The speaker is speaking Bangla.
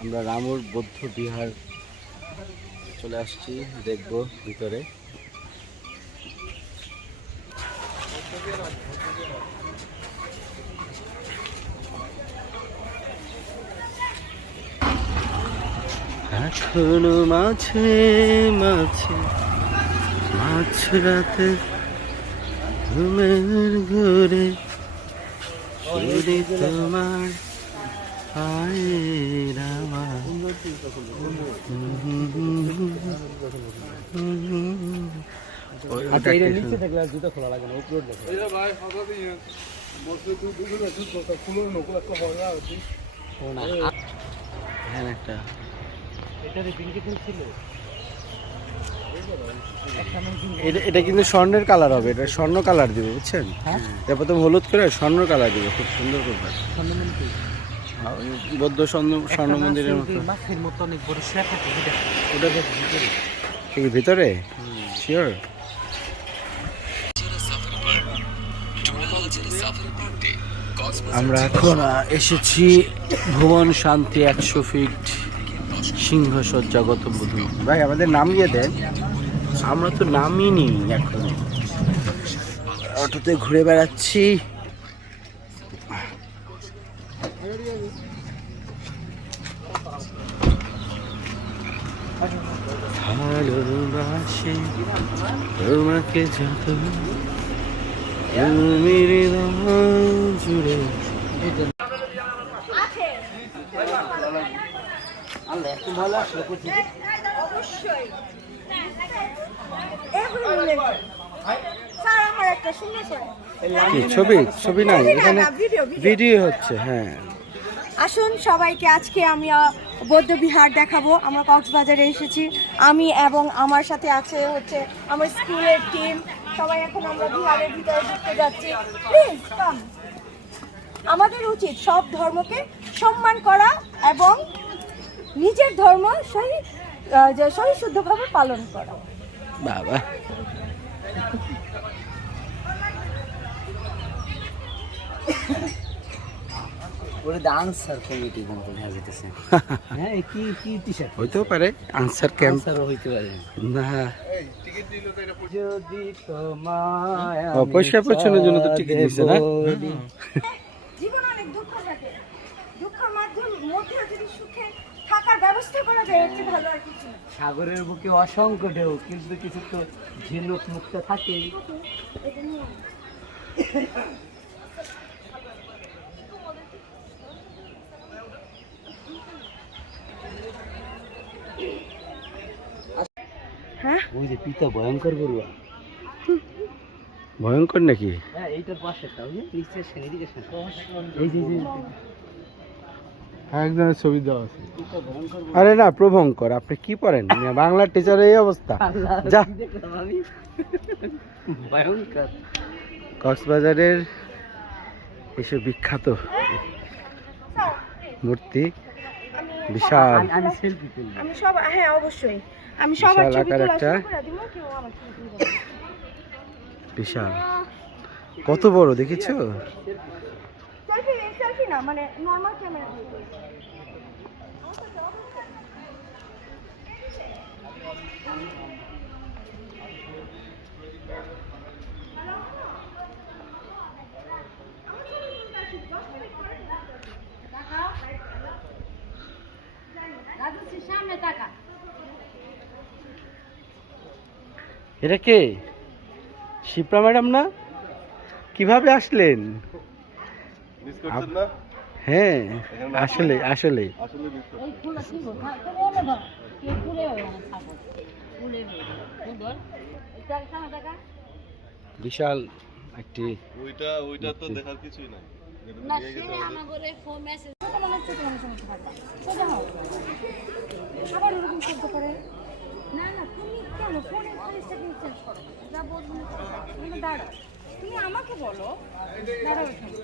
আমরা রামুর বৌদ্ধ বিহার চলে আসছি, দেখবো ভিতরে। এখনো মাঝে মাঝে মাঝরাতে ঘুমের ঘরে শুধু তোমার পায়ের আওয়াজ। নিচে থাকলে আর জুতা খোলা লাগে না, উপরে দেখো। হ্যাঁ একটা এটা কিন্তু স্বর্ণের কালার হবে, এটা স্বর্ণ কালার দিবে বুঝছেন। এটা প্রথম হলুদ করে স্বর্ণ কালার দিবে, খুব সুন্দর করবে। বৌদ্ধ স্বর্ণ মন্দিরের মতো অনেক বড় ওটা ঠিক ভিতরে শিওর। আমরা এখন এসেছি ভুবন শান্তি 100 ফিট সিংহসজ্জা গৌতম বুদ্ধ। ভাই আমাদের নামিয়ে দেন, আমরা তো নামিনি এখন, অটোতে ঘুরে বেড়াচ্ছি। ভালোবাসি তোমাকে যত তুমি জুড়ে। ছবি ছবি নাই এখানে, ভিডিও হচ্ছে। হ্যাঁ আসুন সবাইকে আজকে আমি বৌদ্ধ বিহার দেখাবো। আমরা কক্সবাজারে এসেছি, আমি এবং আমার সাথে আছে হচ্ছে আমার স্কুলের টিম। সবাই এখন আমরা বিহারের ভিতরে ঢুকতে যাচ্ছি। Please come. আমাদের উচিত সব ধর্মকে সম্মান করা এবং নিজের ধর্ম সহিশুদ্ধভাবে পালন করা। বাবা আনসার কমিটি হ্যাঁ কি কি টি-শার্ট হইতেও পারে, আনসার ক্যাম্প হইতে পারে না। যদি তোমায় পরিষ্কার পরিচ্ছন্নের জন্য তো টিকিট দিছে না। জীবন অনেক দুঃখ থাকে, দুঃখের মধ্যে যদি সুখে থাকার ব্যবস্থা করা যায় এর চেয়ে ভালো আর কিছু না। সাগরের বুকে অসংখ্য ঢেউ, কিন্তু কিছু তো ঝিনুক মুক্ত থাকেই। হ্যাঁ ওই যে পিতা ভয়ঙ্কর বড়ুয়া, ভয়ঙ্কর নাকি? হ্যাঁ এইটার পাশেটা ওই যে নিচের শ্রেণী দিকে এই যে একজনের ছবি দেওয়া আছে। আরে না প্রভঙ্কর, আপনি কি পড়েন বাংলা টিচারের এই অবস্থা। যা ভয়ঙ্কর। কক্সবাজারের এসব বিখ্যাত মূর্তি বিশাল, আমি সব হ্যাঁ অবশ্যই আমি সবার ছবি তোলা শুরু করে দিব। কেউ আমার ছবি তুলবে বিশাল কত বড় দেখেছো? সেলফি সেলফি না মানে নরমাল ক্যামেরা। এটা কে? শিপ্রা ম্যাডাম না? কিভাবে আসলেন? হ্যাঁ আসলে আসলে বিশাল একটি ওইটা তো দেখার কিছুই নাই। না সে আমাগরে ফোন মেসেজ তো মনে হচ্ছে তোমার সমস্যা হবে সোজা হও আবার এরকম করতে পারে না। না তুমি কেন ফোনের খালি সেটিং চেঞ্জ করো? যা বলবো তুমি দাঁড়াও, তুমি আমাকে বলো দাঁড়াও এখানে।